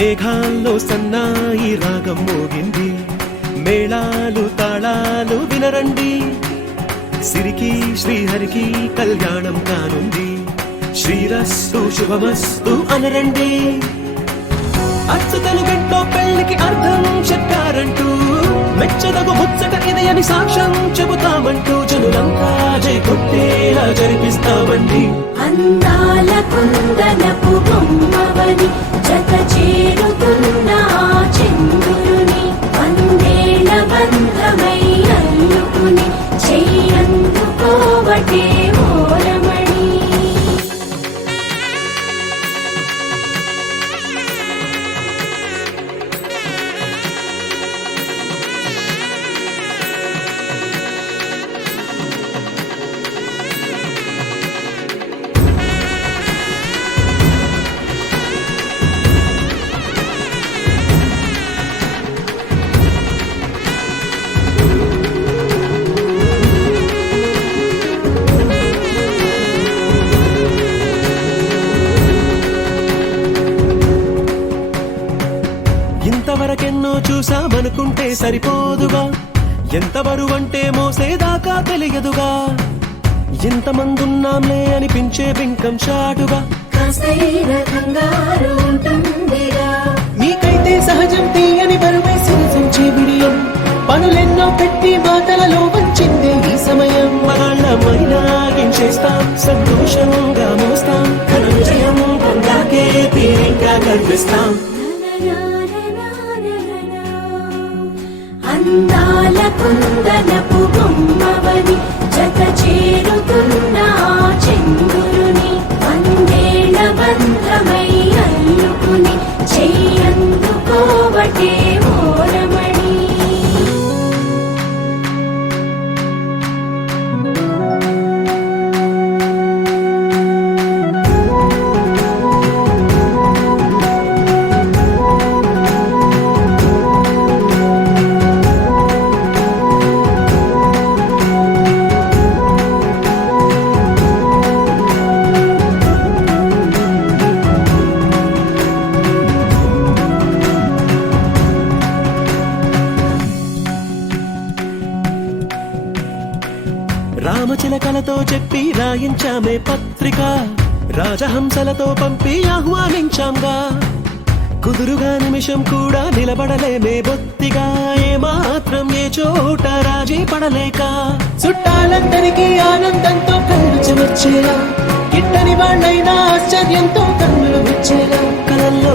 మేఘాల్లో సన్నాయి రాగం మోగింది, మేళాలు తాళాలు వినరండి, సిరికి శ్రీహరికి కళ్యాణం కానుంది, శ్రీరస్తు శుభమస్తు అనరండి. అచ్చతలు గంటో పెళ్లికి అర్థం చెప్పారంటూ, మెచ్చదగు ముచ్చట ఇది అని సాక్ష్యం చెబుతామంటూ, జనులంతా జై కొట్టేలా జరిపిస్తామండి. అందాల కుందనపు బొమ్మవని జత చేరుతున్న చంద్రుని, వందేళ్ల బంధమై అల్లుకుని చెయ్యందుకోవటే ఓరమణి. ఇంతవరకెన్నో చూసామనుకుంటే సరిపోదుగా, ఎంత బరువంటే మోసేదాకా తెలియదుగా, ఇంతమందున్నాంలే అనిపించే బింకం చాటుగా, మీకైతే సహజం తీయని బరువై సిరిసించే బిడియం, పనులెన్నో పెట్టి మాటలలో వంచిందే ఈ సమయం. మనాళ్ళమైనా గించేస్తాం, సంతోషంగా మోస్తాం, ఘన విజయం పొందాకే తీరిగ్గా కనిపిస్తాం. అందాల కుందనపు బొమ్మవని జత చేరుతున్న చంద్రుని, వందేళ్ల బంధమై అల్లుకుని చెయ్యందుకోవటే ఓరమణి. రామచిలకలతో చెప్పి రాయించామే పత్రిక, రాజహంసలతో పంపి ఆహ్వానించాంగా, కుదురుగా నిమిషం కూడా నిలబడలేమే బొత్తిగా, ఏమాత్రం ఏ చోట రాజీ పడలేక, చుట్టాలందరికీ ఆనందంతో కళ్ళు చెమర్చేలా, గిట్టని వాళ్ళైనా ఆశ్చర్యంతో కన్నులు వచ్చేలా, కలల్లో